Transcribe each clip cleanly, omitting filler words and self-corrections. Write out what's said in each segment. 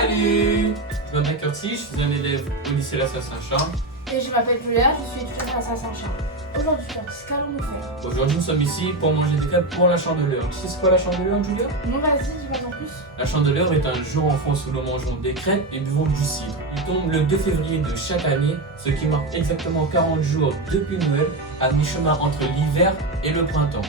Salut! Je m'appelle Curtis, je suis un élève au lycée La Saint-Chambre. Et je m'appelle Julia, je suis étudiante à Saint-Chambre. Aujourd'hui, Curtis, qu'allons-nous faire? Aujourd'hui, nous sommes ici pour manger des crêpes pour la Chandeleur. Tu sais c'est quoi la Chandeleur, Julia? Non, vas-y, dis-moi en plus. La Chandeleur est un jour en France où nous mangeons des crêpes et buvons du cidre. Il tombe le 2 février de chaque année, ce qui marque exactement 40 jours depuis Noël, à mi-chemin entre l'hiver et le printemps.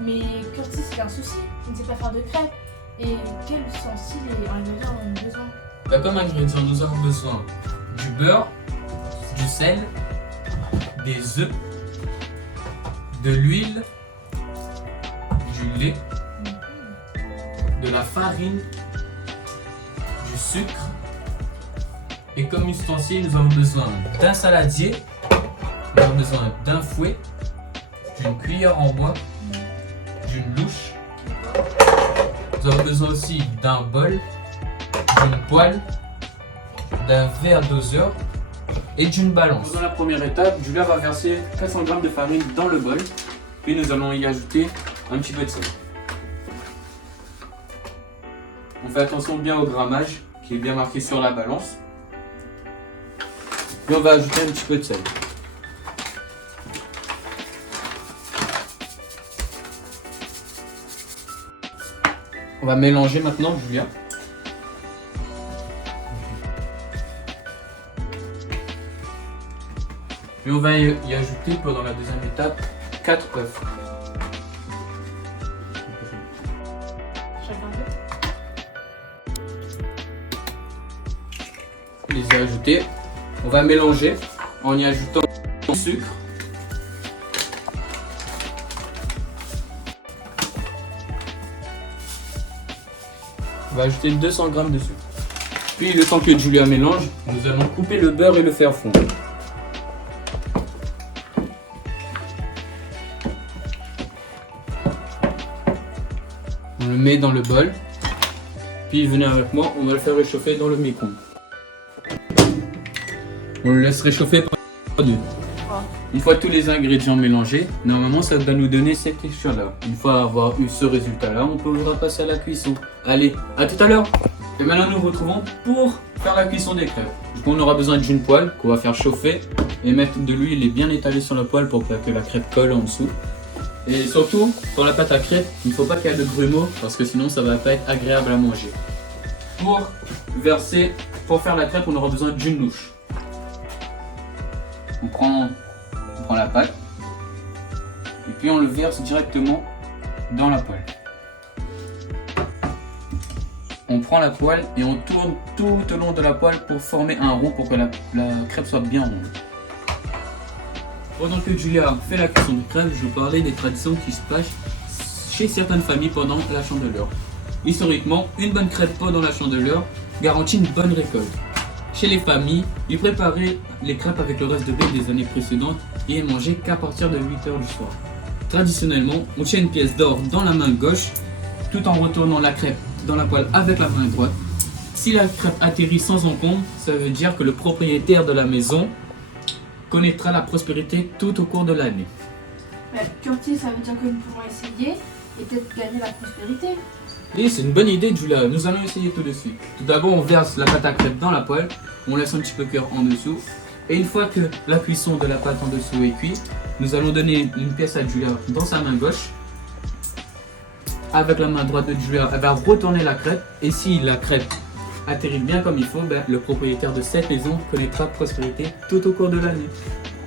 Mais Curtis, il a un souci, il ne sait pas faire de crêpes. Et quels ustensiles et ingrédients avons-nous besoin? Comme ingrédients, nous avons besoin du beurre, du sel, des œufs, de l'huile, du lait, de la farine, du sucre. Et comme ustensile, nous avons besoin d'un saladier, nous avons besoin d'un fouet, d'une cuillère en bois, d'une louche. Nous avons besoin aussi d'un bol, d'une poêle, d'un verre doseur et d'une balance. Dans la première étape, Julia va verser 400 g de farine dans le bol, puis nous allons y ajouter un petit peu de sel. On fait attention bien au grammage qui est bien marqué sur la balance. Puis on va ajouter un petit peu de sel. On va mélanger maintenant, Julia. Puis on va y ajouter pendant la deuxième étape 4 œufs. Chacun deux. Les y ajouter. On va mélanger en y ajoutant du sucre. On va ajouter 200 g de sucre. Puis le temps que Julia mélange, nous allons couper le beurre et le faire fondre. On le met dans le bol. Puis venez avec moi, on va le faire réchauffer dans le micro-ondes. On le laisse réchauffer pendant 2. Une fois tous les ingrédients mélangés, normalement ça va nous donner cette texture-là. Une fois avoir eu ce résultat-là, on pourra passer à la cuisson. Allez, à tout à l'heure! Et maintenant nous nous retrouvons pour faire la cuisson des crêpes. Donc on aura besoin d'une poêle qu'on va faire chauffer et mettre de l'huile et bien étaler sur la poêle pour que la crêpe colle en dessous. Et surtout, pour la pâte à crêpes, il ne faut pas qu'il y ait de grumeaux parce que sinon ça va pas être agréable à manger. Pour faire la crêpe, on aura besoin d'une louche. On prend la pâte et puis on le verse directement dans la poêle. On prend la poêle et on tourne tout au long de la poêle pour former un rond pour que la crêpe soit bien ronde. Pendant que Julia fait la cuisson de crêpes, je vous parlais des traditions qui se passent chez certaines familles pendant la Chandeleur. Historiquement, une bonne crêpe pendant la Chandeleur garantit une bonne récolte. Chez les familles, ils préparaient les crêpes avec le reste de blé des années précédentes et ne mangeaient qu'à partir de 8 h du soir. Traditionnellement, on tient une pièce d'or dans la main gauche tout en retournant la crêpe dans la poêle avec la main droite. Si la crêpe atterrit sans encombre, ça veut dire que le propriétaire de la maison connaîtra la prospérité tout au cours de l'année. Curtis, ça veut dire que nous pouvons essayer et peut-être gagner la prospérité. Et c'est une bonne idée, Julia. Nous allons essayer tout de suite. Tout d'abord, on verse la pâte à crêpes dans la poêle. On laisse un petit peu cuire en dessous. Et une fois que la cuisson de la pâte en dessous est cuite, nous allons donner une pièce à Julia dans sa main gauche. Avec la main droite de Julia, elle va retourner la crêpe. Et si la crêpe atterrit bien comme il faut, le propriétaire de cette maison connaîtra prospérité tout au cours de l'année.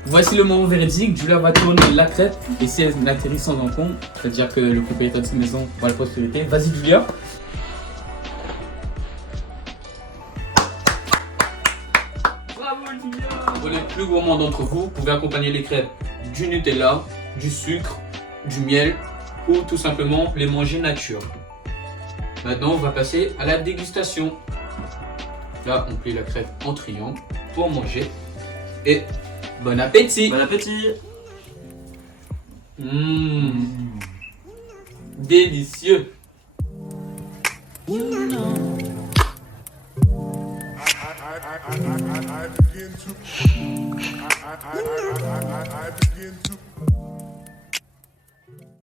Voici le moment véridique, Julia va tourner la crêpe et si elle atterrit sans encombre, c'est-à-dire que le propriétaire de cette maison va la prospérité. Vas-y Julia. Bravo Julia. Pour les plus gourmands d'entre vous, vous pouvez accompagner les crêpes du Nutella, du sucre, du miel ou tout simplement les manger nature. Maintenant on va passer à la dégustation. Là on plie la crêpe en triangle pour manger et bon appétit! Bon appétit! Délicieux! I begin to